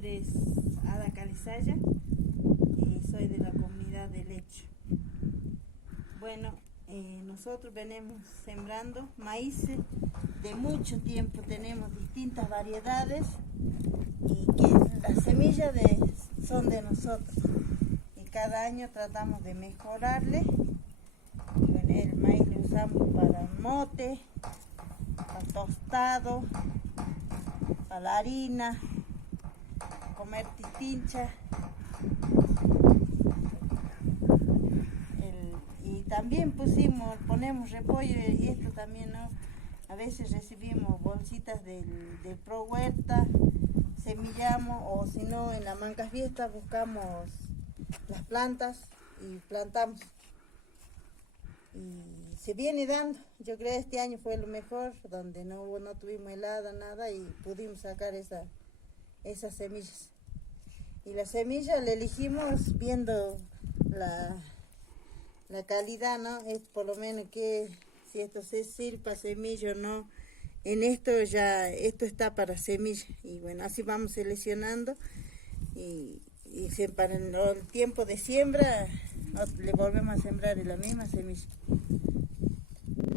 nombre es Ada Calizaya y soy de la comunidad de Lecho. Bueno, nosotros venimos sembrando maíz de mucho tiempo, tenemos distintas variedades y que las semillas son de nosotros y cada año tratamos de mejorarle. Bueno, el maíz lo usamos para mote, para tostado, para la harina, comer titincha. Y también ponemos repollo y esto también, ¿no? A veces recibimos bolsitas del Pro Huerta, semillamos o si no en la Mancas Fiestas buscamos las plantas y plantamos. Y se viene dando, yo creo que este año fue lo mejor, donde no tuvimos helada, nada, y pudimos sacar esas semillas. Y las semillas le elegimos viendo la calidad, ¿no? Es por lo menos que si esto se silpa, semilla o no. En esto esto está para semilla. Y bueno, así vamos seleccionando y para el tiempo de siembra le volvemos a sembrar en la misma semilla.